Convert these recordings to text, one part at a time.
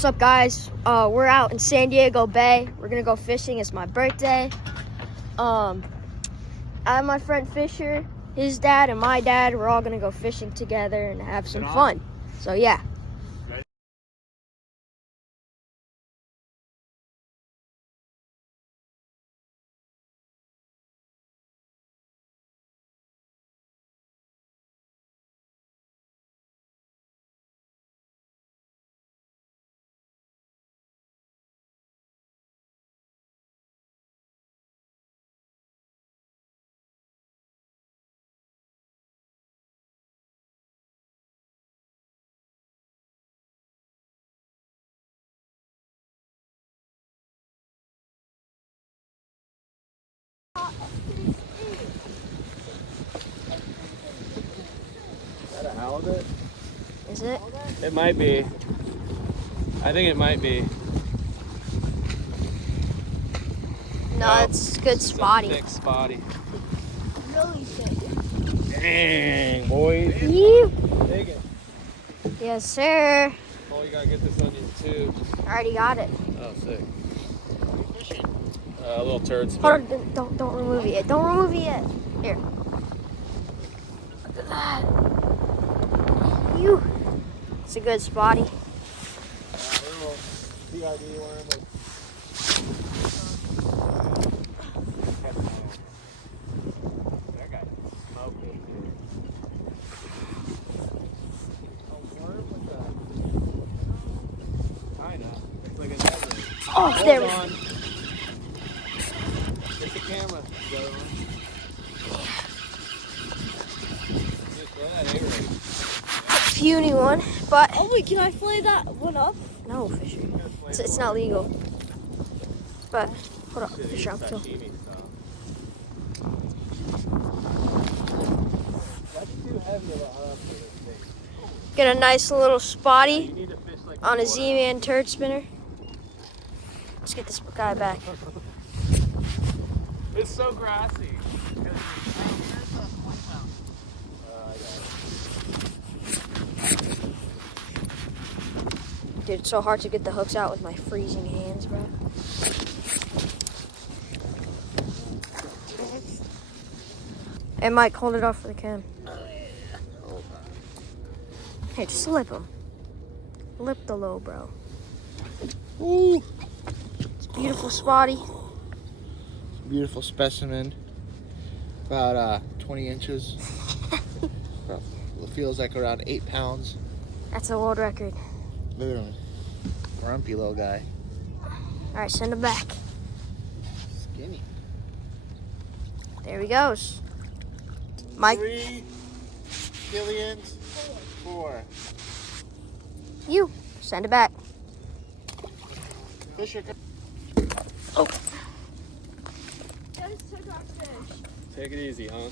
What's up, guys? We're out in San Diego Bay. We're gonna go fishing. It's my birthday. I have my friend Fisher, his dad, and my dad. We're all gonna go fishing together and have some fun. So yeah. Is that a halibut? Is it? It might be. I think it might be. No, it's good spotty. Thick spotty. Really thick. Dang, boys. You. Take it. Yes, sir. Oh, you gotta get this on your tube. I already got it. Oh, sick. A little turd spin. Hold on, don't remove it yet. Don't remove it yet. Here. Look at that. You. It's a good spotty. Little CID worm. That guy smoked it. A worm with a... Kinda. It's like a network. Oh, there we go. Hold on. Get the camera. The other one. Just throw that A-ray. Puny one, but Oh wait, can I fillet that one up? no, Fisher. It's not legal. But hold on, Fisher, I'm still. Sashimi style. That's too heavy of a hub for this thing. Get a nice little spotty You need to fish like on a 4 Z-Man turd spinner. Let's get this guy back. It's so grassy. Dude, it's so hard to get the hooks out with my freezing hands, bro. Hey, Mike, hold it off for the cam. Hey, just lip him. Lip the low, bro. Ooh, It's a beautiful spotty. beautiful specimen. About 20 inches. It feels like around 8 pounds. That's a world record. Look at him. Grumpy little guy. All right, send him back. Skinny. There he goes. Mike, 3 billions. 4. you send it back. Fisher. Oh, Take it easy, huh?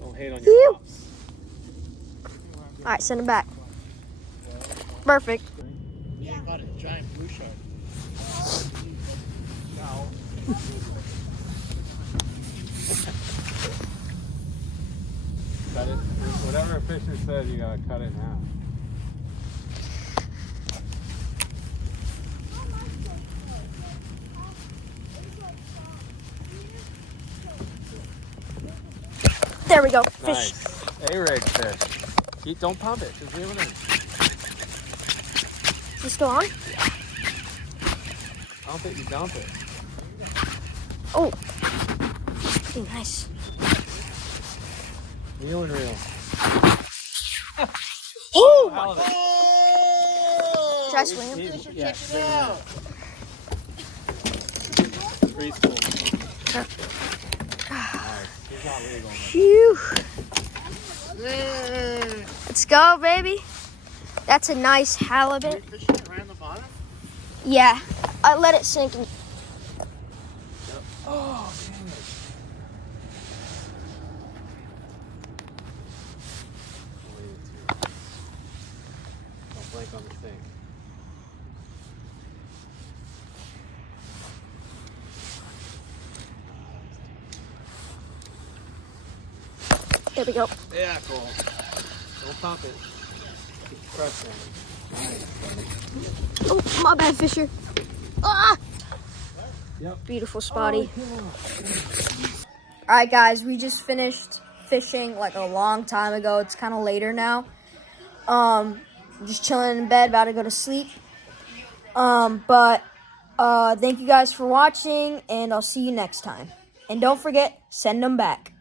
Don't hate on Phew. your pops. all right, send him back. Perfect. Yeah, caught a giant blue shark. No. Cut it. Whatever Fisher said, you gotta cut it in half. There we go. Fish. Nice. A-rig fish. Don't pump it. Just leave it in. Is he still on? Dump it, you dump it. Oh, pretty nice. Reel and reel. Oh, Halibut. should I swing him? Yeah, Check it out. freeze pool. Sure. Nice. He's not legal. Phew. Let's go, baby. That's a nice halibut. Fishing it right on the bottom? Yeah, I let it sink. And Oh, damn it. Don't blank on the thing. there we go. Yeah, cool. Don't pump it. Keep pressing. Oh, my bad, Fisher. Ah! Yep. Beautiful spotty. All right, guys, we just finished fishing like a long time ago. It's kind of later now. Just chilling in bed, about to go to sleep. But thank you guys for watching, and I'll see you next time. And don't forget, send them back.